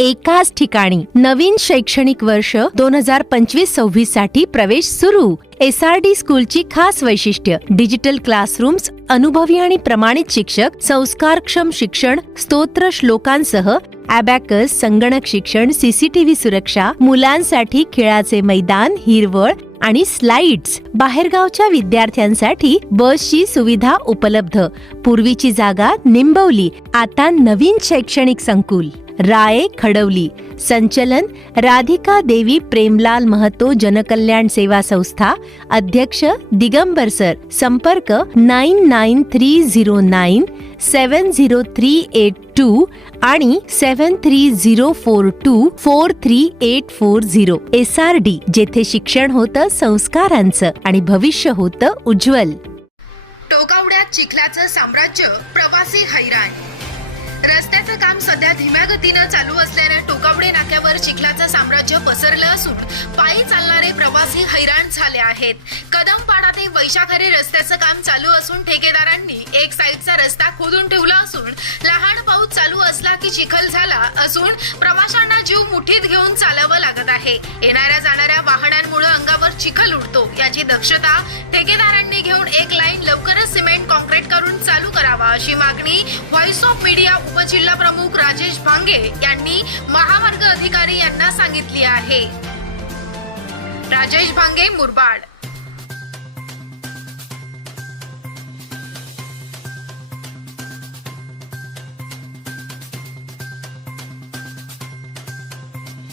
एकाच ठिकाणी नवीन शैक्षणिक वर्ष दोन हजार पंचवीस सव्वीससाठी प्रवेश सुरू. एस आर डी स्कूलची खास वैशिष्ट्य डिजिटल क्लासरूम्स अनुभवी आणि प्रमाणित शिक्षक संस्कारक्षम शिक्षण स्तोत्र श्लोकांसह अबॅकस संगणक शिक्षण सीसीटीव्ही सुरक्षा मुलांसाठी खेळाचे मैदान हिरवळ आणि स्लाइड्स बाहेरगावच्या विद्यार्थ्यांसाठी बसची सुविधा उपलब्ध. पूर्वीची जागा निंबवली आता नवीन शैक्षणिक संकुल. राये खडवली. संचलन राधिका देवी प्रेमलाल महतो जनकल्याण सेवा संस्था अध्यक्ष दिगंबर सर. संपर्क nine nine three zero nine seven zero three eight two आणि seven three zero four two four three eight four zero. S R D जेथे शिक्षण होतं संस्कारांचं आणि भविष्य होतं उज्ज्वल. टोकावड्यात चिखलाचं साम्राज्य प्रवासी हैराण. रस्त्याचं काम सध्या धीम्या गतीनं चालू असल्यानं टोकावडे नाक्यावर चिखलाचं साम्राज्य पसरलं असून पायी चालणारे प्रवासी हैराण झाले आहेत. कदमपाडा ते वैशाखरे रस्त्याचं काम चालू असून ठेकेदारांनी ट्रॅफिक साईडचा रस्ता खोदून ठेवला असून लहान पाऊस चालू असला की चिखल झाला असून प्रवाशांना जीव मुठीत घेऊन चालावं लागत आहे. येणाऱ्या जाणाऱ्या वाहनांमुळे अंगावर चिखल उडतो. याची दक्षता ठेकेदारांनी घेऊन एक लाईन लवकरच सिमेंट कॉन्क्रीट करून चालू करावा अशी मागणी व्हॉइस ऑफ मीडिया उपजिल्हा प्रमुख राजेश भांगे यांनी महामार्ग अधिकारी यांना सांगितली आहे. राजेश भांगे मुरबाड.